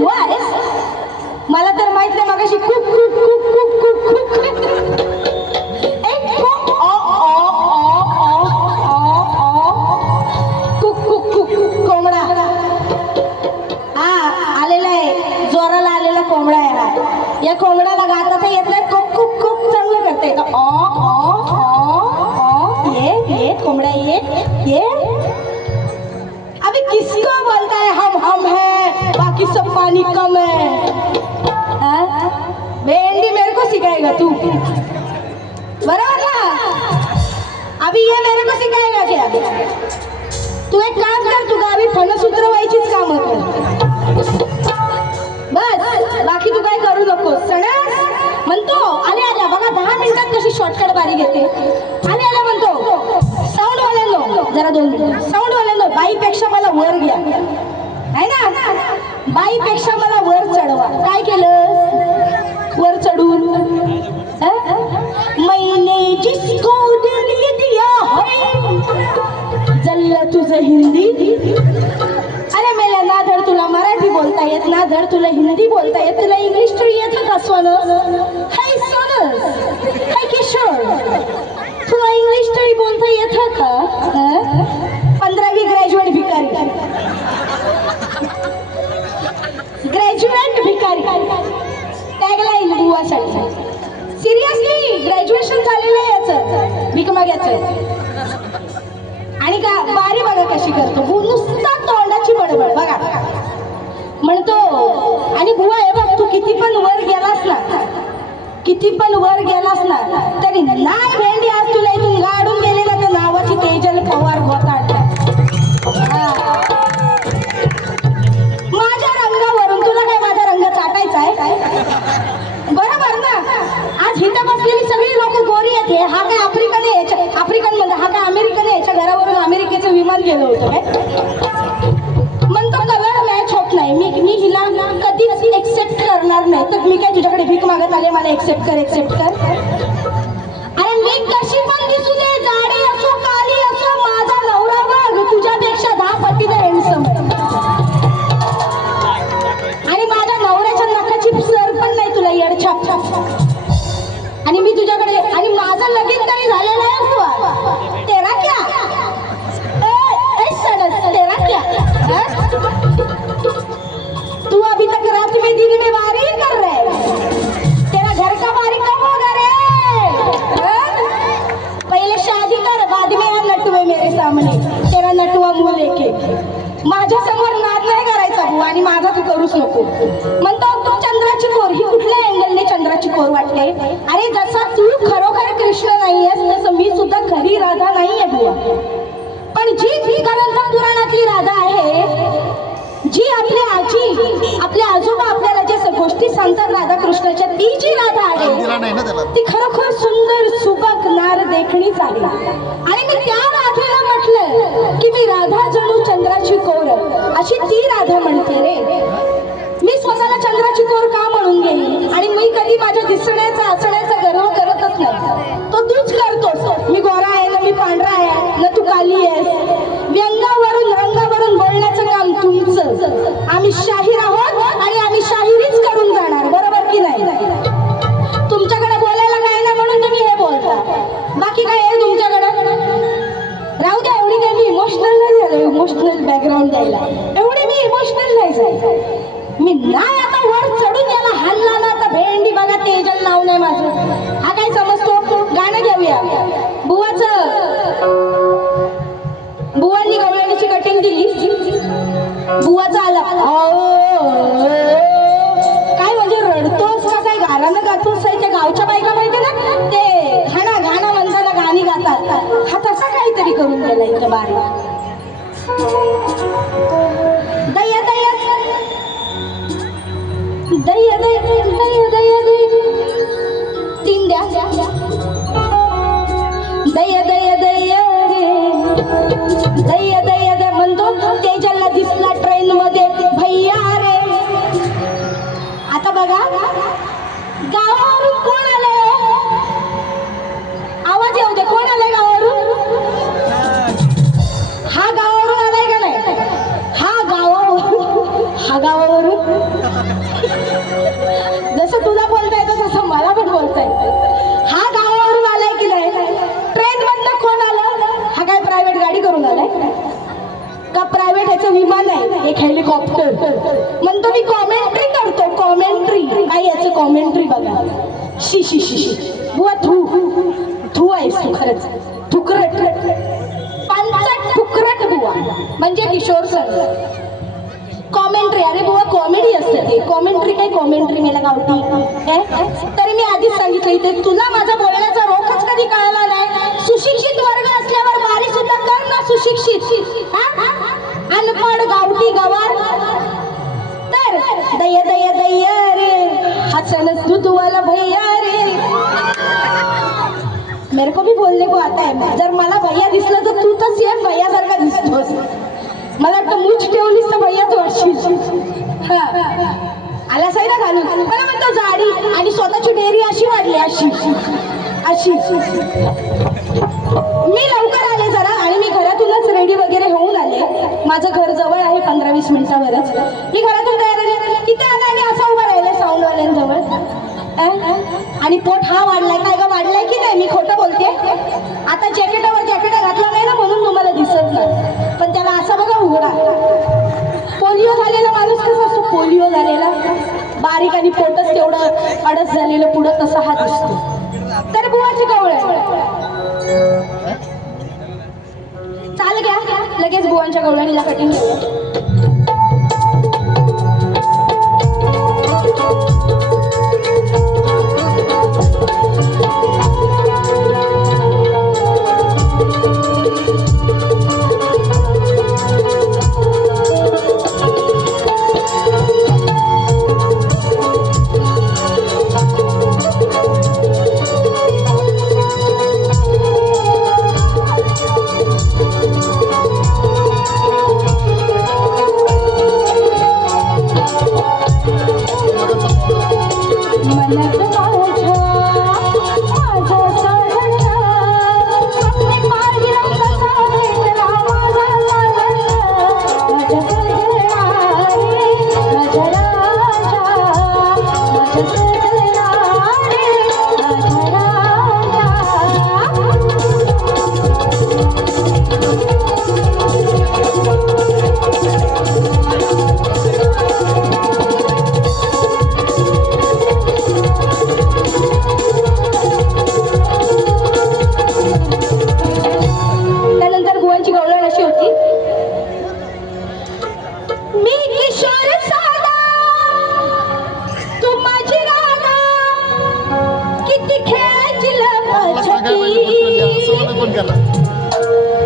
बुवा आहेस? मला तर माहित नाही. मगाशी खूप खूप खूप खूप खूप खूप एक खूप कुक कुक कुक कोंबडा हा आलेला आहे, जोराला आलेला कोंबडा आहे हा. या कोंबड्याला गाता तर येत नाही. कुक कुक कुक चांगलं करते. ये कोंबड़ा ये अभी किसको बोलता है हम है, बाकी सब पानी कम है? भेंडी मेरे को सिखाएगा तू, बराबर ना? अभी ये मेरे को सिखाएगा क्या? तू एक काम कर, तू गावी फणस उतरवायचीच काम कर बस, बाकी तू काय करू नको. सणस म्हणतो आले आल्या बघा 10 मिनिटात कशी शॉर्टकट बारी घेते. आले आल्या म्हणतो साऊंड वाल्यांनो जरा 2 मिनिट. साऊंड वाल्यांनो बाईपेक्षा मला वर घ्या, आहे ना? बाईपेक्षा मला वर चढवा. काय केलं वर चढून? मैंने जिसको दिल दिया है जल्ल तुझं हिंदी. अरे मेला ना धड तुला मराठी बोलता येत, ना धड तुला हिंदी बोलता येत, तुला इंग्लिश तरी येतं का सोनं? हाय सोनस, हाय किशोर, तुला इंग्लिश तरी बोलता येतं का? 15वी ग्रॅज्युएट भिकारी, ग्रॅज्युएट भिकारी टॅगलाईन बुवासाठी. सिरियसली ग्रॅज्युएशन झालेलं आहे याचं, भीक मागायचं. आणि का बारी बघा कशी करतो, नुसता तोंडाची बडबड बघा म्हणतो. आणि बुवा हे बघ, तू किती पण वर गेलास ना, किती पण वर गेलास ना तरी नाही भेंडी आज तुला इथून गाडून गेले ना तर नावाची तेजल पवार घोटाळते. माझ्या रंगावरून तुला काय माझा रंग चाटायचा आहे? बरोबर ना? आज इथं बसलेली सगळी लोक गोरी आहेत. हा काय आफ्रिकन आहे? आफ्रिकन म्हणजे हा काय अमेरिकन आहे? याच्या घरावरून अमेरिकेचं विमान गेलं होतं काय? म्हणतो कलर मॅच होत नाही. मी हिला कधीच एक्सेप्ट करणार नाही. तर मी काय तुझ्याकडे भीक मागत आले मला एक्सेप्ट कर, एक्सेप्ट कर? अरे मी कशी पण दिसू दे, जाडी असो काली असो, माझा नवरा बघ तुझ्यापेक्षा 10 पटीने हँडसम आहे. आणि माझ्या नवऱ्याच्या नखाची सर पण नाही तुला येडछाप. आणि मी तुझ्याकडे, आणि माझं लगीन तरी झालेलं आहे बुवा. तेरा क्या तेरा क्या? तू अभी तक रात में दिन में बारी कर रहे, तेरा घर का बारी कब होगा रे? पहले शादी कर, बाद में आ नटुए मेरे सामने, तेरा नटुआ मुंह लेके. माझ्या समोर नाद नाही करायचा बुवा, आणि माझा तू करूच नको. म्हणतो तू चंद्राची कोर. ही कुठल्या अँगलने चंद्राची कोर वाटते? अरे जसा तू खरोखर कृष्ण नाहीयेस तसं मी सुद्धा खरी राधा नाहीये बुवा. पण जी ग्रंथ पुराणातली राधा आहे, जी आपल्या आजी आपल्या आजोबा आपल्याला ज्या गोष्टी सांगतात राधा कृष्णाच्या, ती जी राधा आहे ती खरोखर सुंदर सुबक नार देखणीच आहे. आणि मी त्या राधेला म्हटलं की मी राधा जणू चंद्राची कोर, अशी ती राधा म्हणते रे. मी स्वतःला चंद्राची कोर का म्हणून गेली? आणि मी कधी माझ्या दिसण्याचा असण्याचा गर्व करतच नाही. तो तूच करतोस. मी गोरा आहे ना, मी पांढरा आहे ना, तू काली आहेस. व्यंगावरून रंगावरून बोलण्याचं काम तुमचं. आम्ही शाहीर आहोत आणि आम्ही शाहिरीच करून जाणार, बरोबर की नाही? तुमच्याकडे बोलायला काय ना म्हणून तुम्ही हे बोलता. बाकी काय आहे तुमच्याकडे? राहू द्या. एवढी काही मी इमोशनल नाही झाले, इमोशनल बॅकग्राऊंड द्यायला एवढी मी इमोशनल नाही झाले. मी नाही आता वर चढून याला हल्ला ना, आता भेंडी बघा तेजल नाव नाही माझं. हा काय समजतो? गाणं घेऊया. बुवांनी गवळणीची कटिंग दिली. बुवाचा आला काय म्हणजे रडतोस का काय गाणं गातोस? त्या गावच्या बायका माहिती ना, ते गाणं म्हणताना गाणी गातात, हा तसा काहीतरी करून गेला इथं बारी. दया दया दया दया दया दया 3 द्या. दया दया दया रे, दया दया दया म्हणतो. तेजलला दिसला ट्रेन मध्ये भैया रे. आता बघा गावावरून कोण आलंय? आवाज येऊ दे. कोण आलंय गावावरून? हा गावावरून आलाय का नाही? हा गावावरून तोंडाचं विमान आहे, एक हेलिकॉप्टर. म्हणतो मी कॉमेंट्री करतो, कॉमेंट्री. काय याचं कॉमेंट्री बघा. शी शी शी शी बुवा, थू आहेस तू खरंच. थुकरट, पंचाट थुकरट बुवा, म्हणजे किशोर सर. कॉमेंट्री, अरे बुवा कॉमेडी असते ते. कॉमेंट्री काय कॉमेंट्री मेला गावठी. तरी मी आधीच सांगितलं इथे, तुला माझा बोलण्याचा रोखच कधी कळाला नाही. सुशिक्षित वर्ग असल्यावर बारी सुद्धा कर ना सुशिक्षित. अनपड गावठी गवार. तर दया दया दया रे, हसनच तू तुम्हाला भैया रे. मेरे को भी बोलने को आता है. जर मला भैया दिसलं तर तू तर सेम भैया सारखा दिसतोस. मला वाटतं मूछ ठेवलीस तर भैयाच वाटशील. आला साईला घालून मला म्हणतो जाडी, आणि स्वतःची डेअरी अशी वाढली, अशी अशी. मी लवकर आले जरा, आणि मी घरातूनच रेडी वगैरे होऊन आले. माझं घर जवळ आहे, 15-20 मिनिटावरच. मी घरातून तयार झाले, तिथे आला आणि असा उभा राहिले साऊंडवाल्यांजवळ. आणि पोट हा वाढलाय काय का, वाढलाय की नाही, मी खोटं बोलते. आता जॅकेटावर जॅकेट घातला नाही ना म्हणून तुम्हाला दिसत नाही, पण त्याला असा बघा उघडा. पोलिओ झालेला माणूस कसा असतो, पोलिओ झालेला बारीक, आणि पोटच तेवढं अडस झालेलं पुढं, तसा हा दिसतो. तर बुवाची कवळ चाल घ्या, लगेच बुवांच्या कवळणीला कटिंग घेऊया.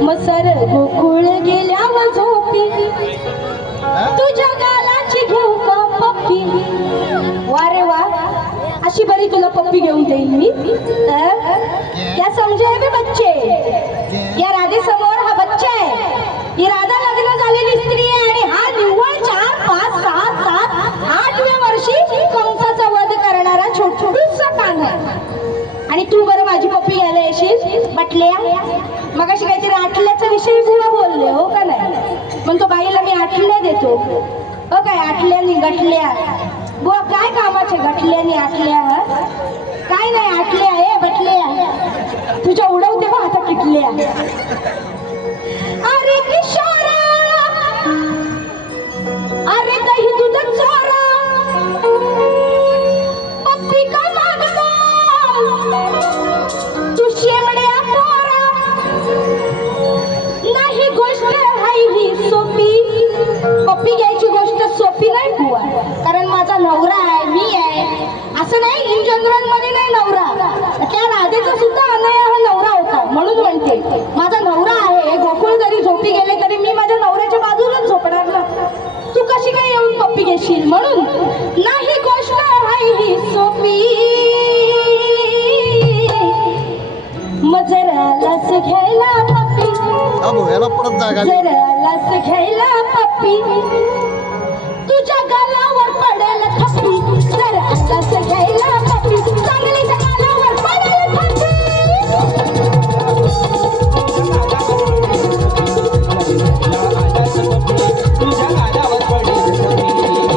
मसर गोकुळ गेल्यावर झोपी, तुझ्या गालाची घेऊ का पप्पी. वा रे वा, अशी बरी तुला पप्पी घेऊन देईन मी. क्या समजे बे बच्चे, या राधे समोर हा बच्चा आहे. ही राधा लग्न झालेली स्त्री आहे, आणि हा निव्वळ 4, 5, 6, 7, 8व्या वर्षी कंसाचा वध करणारा छोटूसा कान आहे. आणि तू बरं माझी पप्पी घ्यायला येशील बटल्या. मग अशी काहीतरी आठल्याचा विषय बुवा बोलले हो का नाही. पण तो बाईला मी आठल्या देतो. हो काय, आठल्यानी गटल्या बुवा, काय कामाचे गटल्यानी आठल्या. काय नाही, आठल्या आहे बटल्या तुझ्या उडवते बा आता किटल्या. अरे किशोरा, अरे दही दूध चोरा, पप्पी का मागतो तू शेवड्या पोरा. नाही गोष्ट हाय ही सोपी, पप्पी घ्यायची गोष्ट सोपी नाही बुवा. कारण माझा नवरा आहे, मी आहे, असं नाही. इन जनरल मध्ये नाही नवरा, त्या राधेचा सुद्धा अनय हा नवरा होता. म्हणून म्हणते माझा नवरा आहे. गोकुळ जरी झोपी गेले तरी मी माझ्या नवऱ्याच्या बाजूलाच झोपणार ना. तू कशी काय येऊन पप्पी घेशील. म्हणून नाही गोष्ट हाय ही सोपी, जरा लस घ्यायला पप्पी, जरा लस घ्यायला पप्पी, तुझ्या गालावर पडेल थप्पी. जरा लस घ्यायला पप्पी, चांगलीच्या गालावर पडेल थप्पी.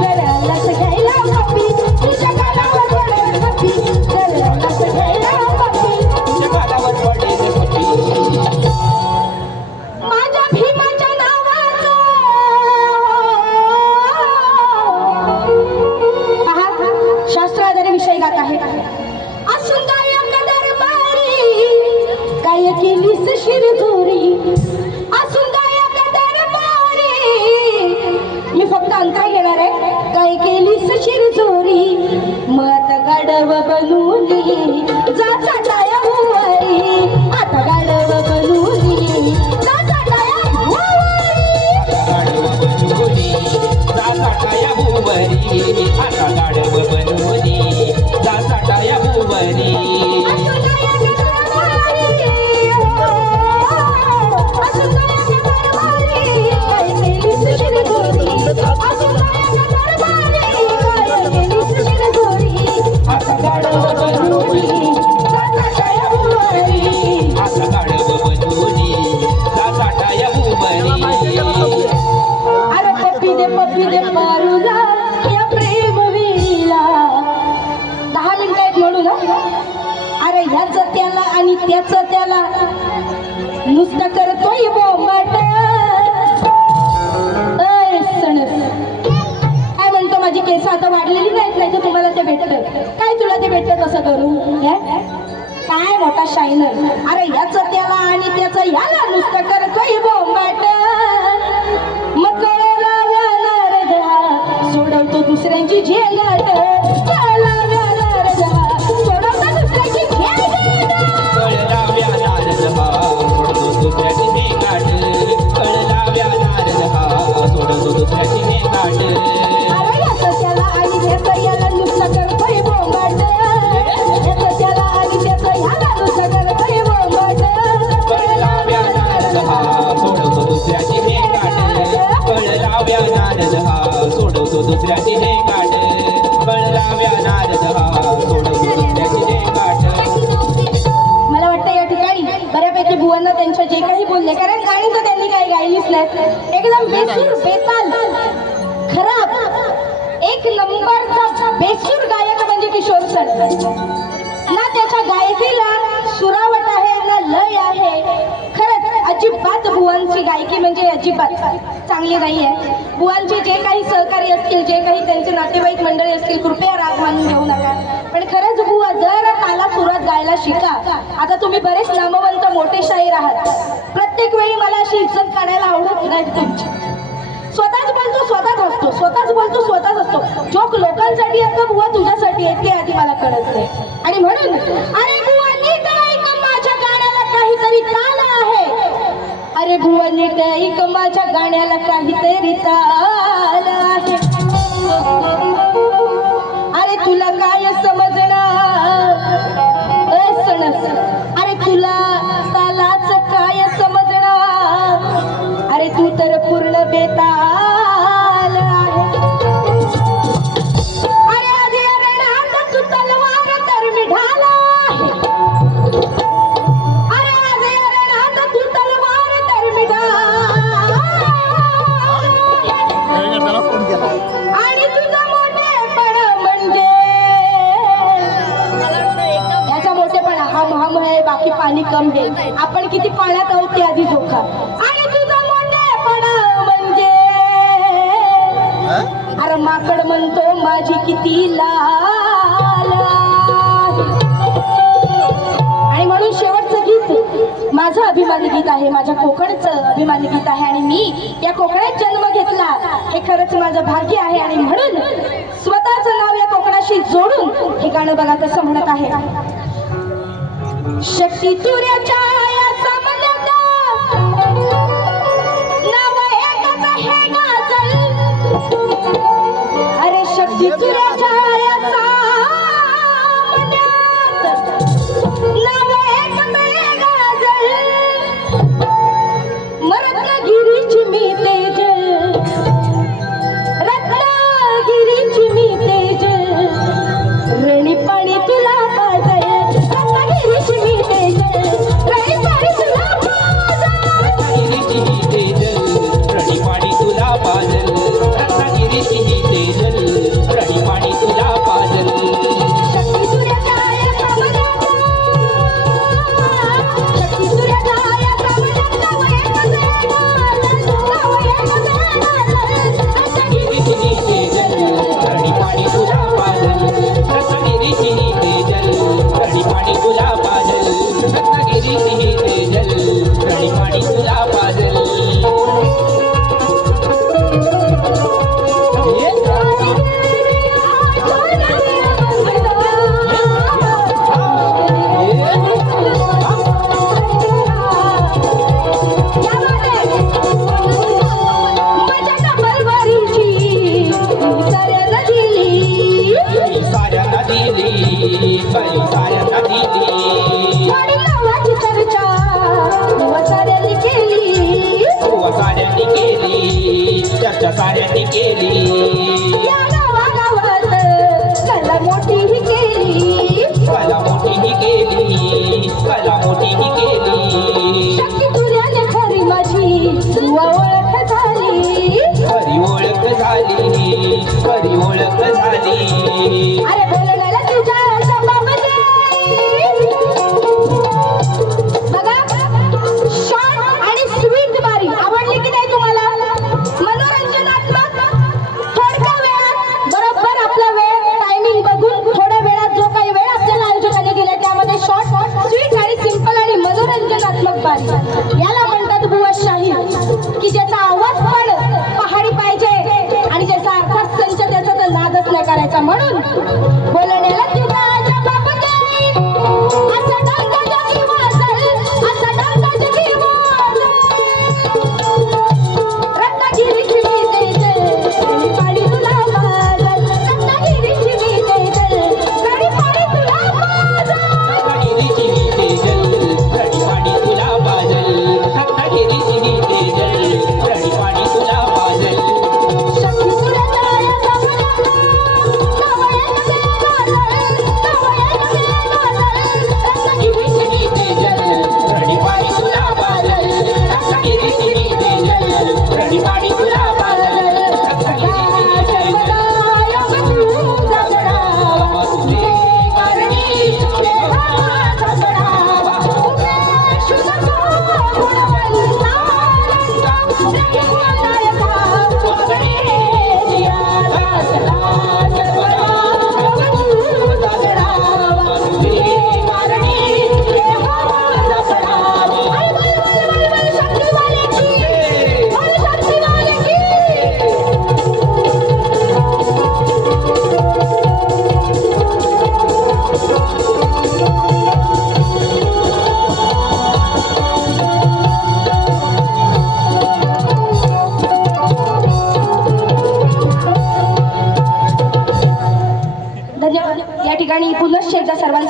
जरा लस घ्यायला पप्पी, तुझ्या गालावर पडेल थप्पी. जरा लस घ्यायला पप्पी, माझ्या भीमाच्या नावाचं बनवली जा चाटाया भुवारी आता गाढव बनवली जा चाटाया आता गाढव बनवली जा साठाया भुवरी त्याचं त्याला नुसतं करतोय बोंबाट सणस काय म्हणतो माझी केस आता वाढलेली नाहीत नाही तर तुम्हाला ते भेटतं काय तुला ते भेटतं तसं करू काय मोठा शायनर अरे याचं त्याला आणि त्याचं याला नुसतं करतोय बोंबाट मग कळला व्याला सोडवतो दुसऱ्यांची झेंगाट सोडवतो दुसऱ्याची हे गाठ कळलाव्या नारद सोडवतो दुसऱ्याची हे गाठ. मला वाटतं या ठिकाणी बऱ्यापैकी बुवांना त्यांच्या जे काही बोलले कारण गाणी तर त्यांनी काही गायलीच नाहीत एकदम बेसूर बेताल खराब एक नंबरचा बेसूर गायक म्हणजे किशोर सर ना त्याच्या गायकीला सुरावट आहे ना लय आहे खरंच अजिबात बुवांची गायकी म्हणजे अजिबात चांगली नाही आहे बुवांचे जे काही सहकारी असतील जे काही त्यांचे नातेवाईक मंडळी असतील कृपया राग मानून घेऊ नका पण खरंच बुवा जर ताला सुरात गायला शिका आता तुम्ही बरेच नामवंत मोठे शाहीर आहात प्रत्येक वेळी मला अशी इज्जत काढायला आवडत नाही तुमची स्वतःच बोलतो स्वतःच असतो स्वतःच बोलतो स्वतःच असतो जोक लोकांसाठी असतो बुवा तुझ्यासाठी आहेत ते आधी मला कळत नाही आणि म्हणून अरे बुवा नीट ऐक माझ्या गाण्याला काहीतरी ताल आहे अरे बुवा नीट ऐक माझ्या गाण्याला काहीतरी ताल आहे अरे तुला काय समजणार सणस अरे तुला तालाच काय समजणार अरे तू तर पूर्ण बेताल आहे अरे आधी अरे रात तू तलवार तर मी ढाला अरे आधी अरे रात तू तलवार तर मी आणि तुझा मोठेपण म्हणजे याचा मोठेपणा हम हम है बाकी पाणी कम है आपण किती पाण्यात आहोत ते आधी जोखा आणि तुझा मोठेपणा म्हणजे अरे माकड म्हणतो माझी किती लाल आणि म्हणून शेवटचं गीत माझं अभिमानी गीत आहे माझ्या कोकणचं अभिमानी गीत आहे आणि मी या कोकणात जन्म घेतला हे खरंच माझं भाग्य आहे आणि म्हणून स्वतःचं नाव या कोकणाशी जोडून हे गाणं बघा कसं म्हणत आहे शक्ती तुऱ्याच्या या सामन्यात नाव एकच हे गाजल अरे शक्ती तुऱ्याच्या या सामन्यात नाव एकच हे गाजल रत्नागिरीची मी तेज रत्नागिरीची मी तेज रणी पाणी तुला पाजल रत्नागिरीची मी तेज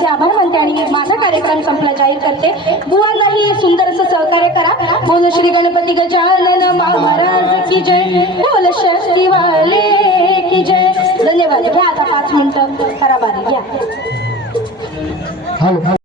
आभार मानते आणि माझा कार्यक्रम संपला जाहीर करते. बुवांनाही सुंदर असं सहकार्य करा. बोल श्री गणपती गजानन महाराज की जय. बोल शक्ती वाले की जय. धन्यवाद. घ्या आता 5 मिनिटं करा बारी घ्या.